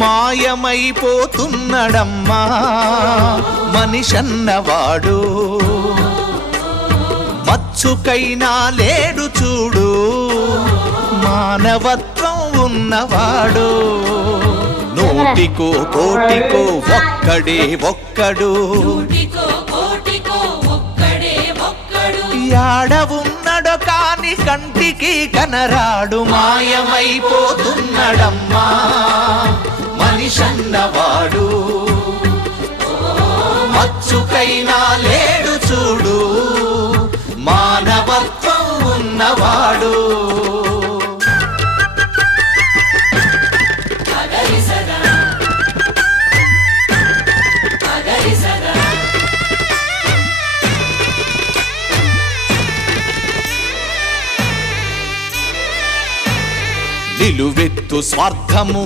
మాయమైపోతున్నడమ్మా మనిషన్నవాడు, మచ్చుకైనా లేడు చూడు మానవత్వం ఉన్నవాడు. నూటికో కోటికో ఒక్కడే ఒక్కడు, యాడ ఉన్నడో కాని కంటికి కనరాడు. మాయమైపోతున్నడమ్మా మనిషన్నవాడు, మచ్చుకైనా లేడు చూడు మానవత్వం ఉన్నవాడు. నిలువెత్తు స్వార్థము